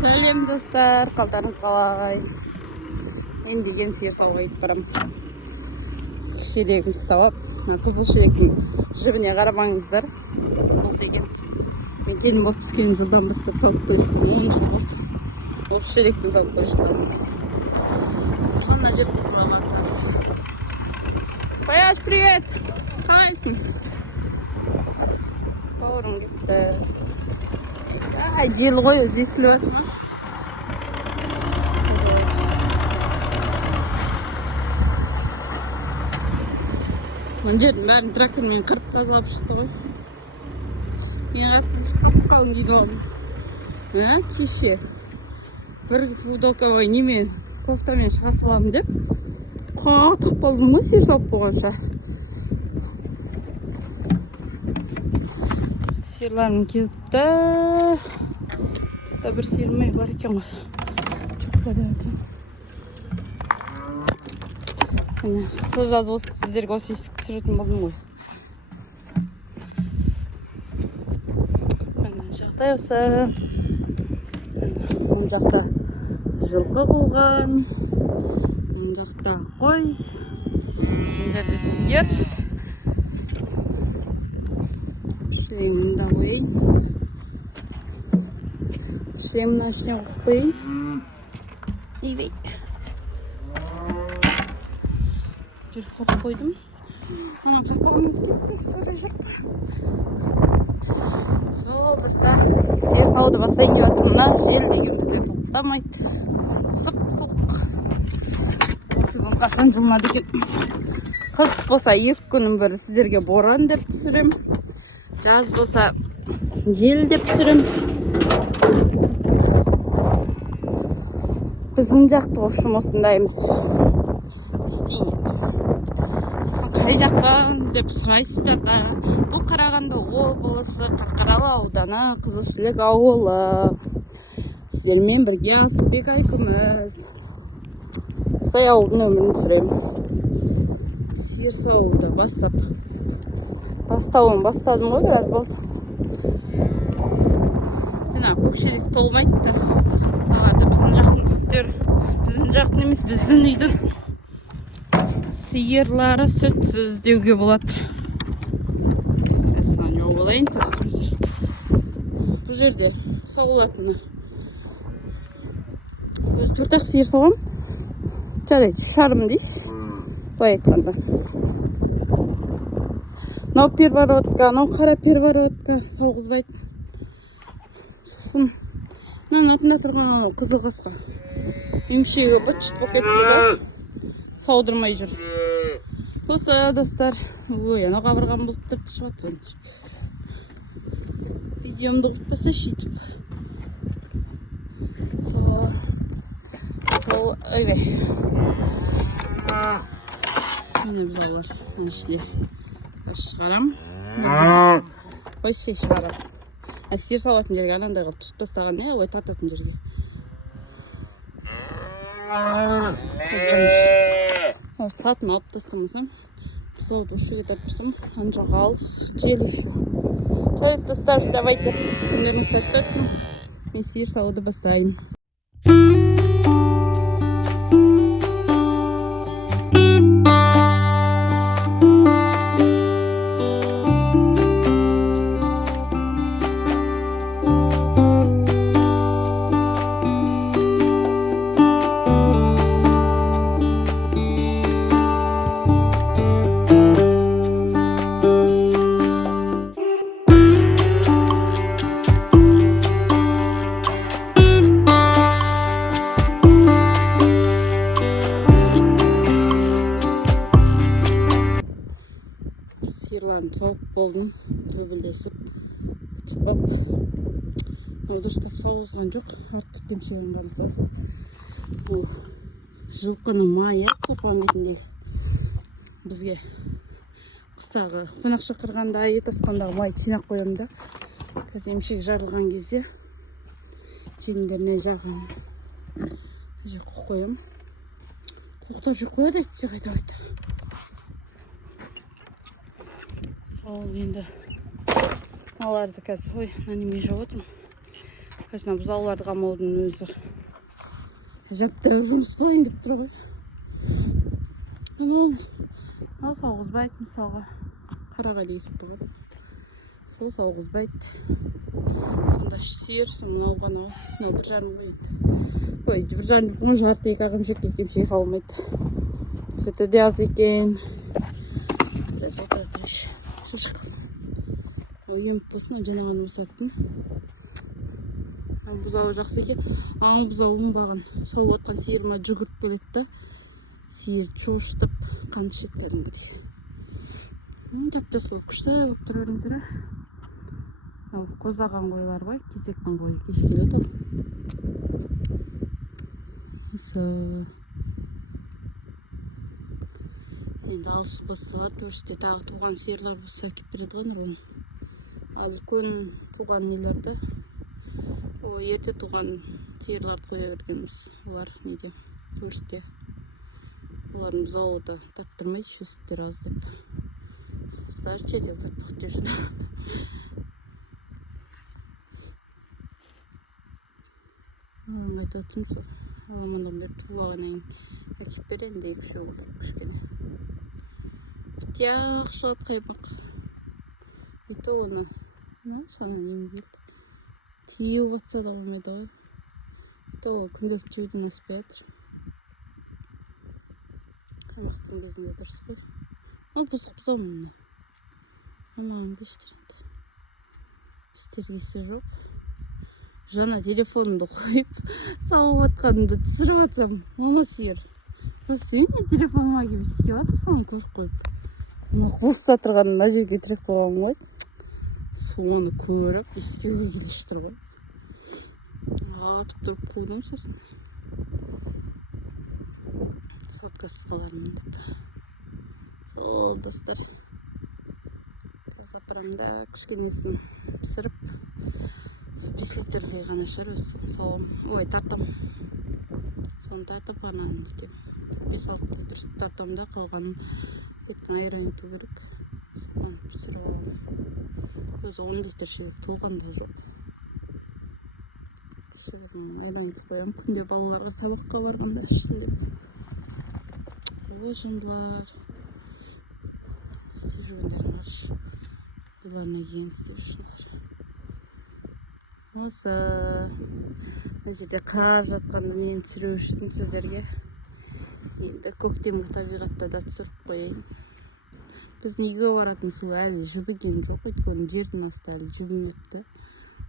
Сәлем достар, қалдарыңыз қалай? Мен деген сиыр сауға етіп барам. Шелегімді тауып, қызыл шелектің жібіне қарамаңыздар. Бұл деген мен келін болып піскен жылдан бастап сауып келе жатырмын. 10 жыл болды. Осы шелектің сауып келе жатырмын. Ана жер тазалаватыр. Баяш, привет! Қалайсың? Бауырым кетті. Жел ғой, өзі естіліп жатыр ма? Мына жердің бәрін трактормен қырып тазалап шықты ғой. Мен қалың киіп алдым. Кеше бір футболкаға немен кофтамен шыға саламын деп қатып қалдым ғой, сиыр сауып болғанша. Сиырларым келіпті. Бұта бір сиырмай бар екен ғой. Қысы жаз осы сіздерге осы есік түсіретін болдым ғой. Мына жақта осы. Оң жақта жылқы қуған. Оң жақта қой. Оң жерде сиыр. Шлемін да қойын. Шлемін ашын қойын. Ивей. Жүріп қоп қойдым. Ана қақпағын кеттім, сөйле жүріп. Сол достар, сиыр сауды бастайын деп жатырмын. Жел деген бізде тоқтамайды. Сұп-сұқ. Осы күн қашан жылынады екен. Қыс болса 2 күннің бірі сіздерге боран деп түсірем. Жаз болса жел деп түсірем. Біздің жақты общем осындаймыз. Істейін еді. Сосын қай жақтан деп сұрайсыздар да. Бұл Қарағанды облысы, Қарқаралы ауданы, Қызылшілік ауылы. Сіздермен бірге Асылбек Айкүміз. Сай ауылдың өмірін түсірем. Сиыр сауды бастадым ғой, біраз болды. Көкшелік толмайды. Алады біздің жақтың сүттер. Біздің жақтың емес, біздің үйдің сиырлары сүтсіз деуге болады. Саню болайын тұрсыздар. Бұл жерде сауылатыны. Өзі 4-ақ сиыр сауам. Жарайды, шарым дейш. Былай айтқанда. Мынау первородка, мынау қара первородка сауғызбайды. Сосын мынаның атында тұрған қызыл қасқа. Емшегі бұт-шыт болып кетті ғой. Саудырмай жүр. Осы достар, ана қабырғам бұлт тіпті шығады. Видеомды құтпаса шетіп. Сол, өйбе. Мені біз олар. Ішіне шығарам. Қойсы шығарам. Сиыр сауатын жерге анандай қылып түсіп тастаған, ой тартатын жерге. Сатын алып тастамасам, сауды ұшыға тартпасам, анжақ алыс, жел ұшы. Жарайды достар, давайте. Күндеріңіз сәтті өтсін. Мен сиыр сауды бастайын. Сиырларым сауып болдым, төбілдесіп, ұтыстап. Дұрыстап сауғызған жоқ, артық кемшілерін бәрін сауғыз. Жылқының майы қопан кетіндегі. Бізге қыстағы қонақ шақырғанда, ет асқандағы май жинап қоямын да. Қазір емшек жарылған кезде желіндеріне жағын. Жек қойым. Қоқта жек қояды айтты, қайта қайта. Ол енді аларды қазір, ой, неме жауатым. Қайсына бұзауларды қамаудың өзі әжәптәуір жұмыс болайын деп тұр ғой. Ал сауғызбайды мысалға. Қарағайлы есіп бұған. Сол сауғызбайды. Сонда сиыр, мынау ғана. Мынау 1,5 қойды. Ой, 1,5 жарты 2 қымшекке кемшеге салмайды. Сөті де аз екен. Біраз отыратырыш. Шашық. Ол еміп болсын, жаңағаны ұсаттым. Бұзауы жақсы екен. Аң бұзауым бағын. Сауып отқан сиырыма жүгіріп келеді да. Сиыр чуыштып, қанды шеттерін бұдей. Жап-жасыл күшті болып тұр өріңдері. Қоздаған қойлар ғой, кезектің қойы кеш келеді ол. Осы. Енді алысу басталады, өрісте тағы туған сиырлар болса әкеп береді ғой Нұрғын. Ал үлкен туған нелерді, ерте туған сиырларды қоя бергенбіз. Олар неде, өрісте. Олардың бұзауы да таптырмайды, шөстер аз деп. Құқтар жетіп жатпақ жүрді. Айтып атым сол. Аламандан бері туылағаннан әкеп берейін де 2-3 болды кішкене. Бітяқ шығады қаймақ. Еті оны. Шана неме келді. Тиеу қатса да болмайды ғой. Еті ол күнделік жеуден аспай жатыр. Қаймақтың кезінде дұрыс қой. Ал бұзық-бұзау мұны. Амағын бештер енді. Істергесі жоқ. Жаңа телефонымды қойып, сауып атқанымды түсіріп атсам, мама сиыр. Осы мен телефоныма келіп істеп атырсам көріп қойып. Қуыста тұрғанын мына жерге тірек болғанмын ғой. Соны көріп, істеуге келіп тұр ғой. Атып тұрып қудым сосын. Соткасы қалармын деп. Сол достар. Апарамда кішкенесін пісіріп, 5 литрдей ғана шығар өсіп сауым. Ой, тартам. Соны тартып ғанан детем. 5-6 литр сүт тартам да қалғанын ертең айрайын ту керек. Соны пісіріп аламын. Өзі 10 литр шелек толғанда жоқ. Айрайын ту қоямын. Күнде балаларға сабаққа барғанда ішінде. Ой, жындылар. Істеп жүргендерін қарш. Бұларына кейін істеп жүршілер. Осы мына жерде қар жатқанда нені түсіру үшін сіздерге енді көктемгі табиғатта да түсіріп қояйын. Біздің үйге баратын су әлі жібіген жоқ, өйткені жердің асты әлі жібімепті.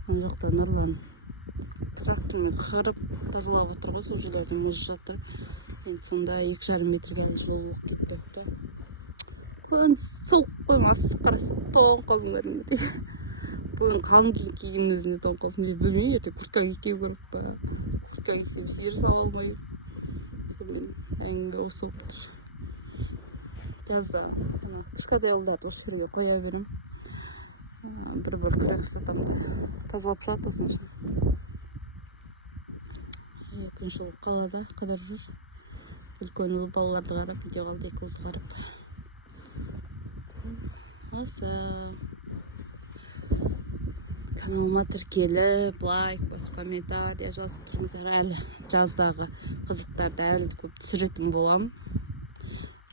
Ана жақта Нұрлан трактормен қырып тазалап отыр ғой, сол жерлерде мұз жатыр. Енді сонда 2,5 метрге әлі жол кетпепті. Бүгін суық қоймасы қарасам тоң қалдың бәрінде. Бүгін қалың киген өзіне тоң қалдым. Мен білмеймін, ертең куртка киген көріп па. Куртка кисем сиыр сала алмай. Сонымен әңгіме осы болып тұр. Жазда кішкентайларды осы жерге қоя берем. Бір күрек ұстатам да тазалап шығады осының үшін. Күн шығып қалада қадар жүр. Үлкен ұл балаларды қарап, видео қалды 2 қызды қарап. Осы каналыма тіркеліп, лайк басып, комментария жазып тұрыңыздар. Әлі жаздағы қызықтарды әлі көп түсіретін болам.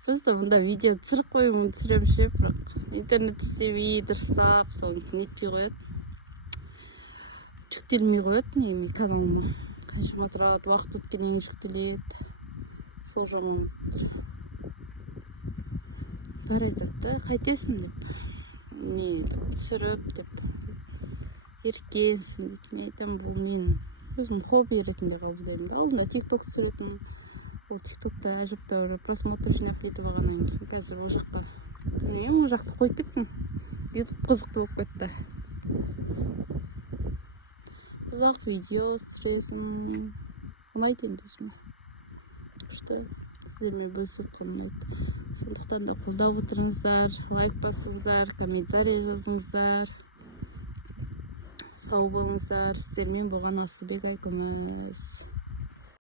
Просто бұнда видео түсіріп қойымын, түсіремше, бірақ интернет істемей дұрыстап, соны нетпей қояды. Жүктелмей қояды неме каналыма. Қаншыма тұрады, уақыт өткеннен жүктеледі. Сол жаман тұр. Бар айтады, қайтесің деп. Не деп, түсіріп деп. Еркенсің деп. Мен айтам, бұл мен өзім хобби ретінде қабылдаймын. Алдында тикток түсіретін. Ол тиктокта әжептәуір просмотр жинап кетіп алғаннан кейін қазір ол жаққа. Мен ол жақты қойып кеттім. YouTube қызықты болып кетті. Ұзақ видео түсіресің. Ұнайды енді өзіме. Күшті. Сіздермен бөлісетін ұнайды. Сондықтан да қолдап отырыңыздар, лайк басыңыздар, комментарий жазыңыздар. Сау болыңыздар. Сіздермен болған Асылбек Айкүміс.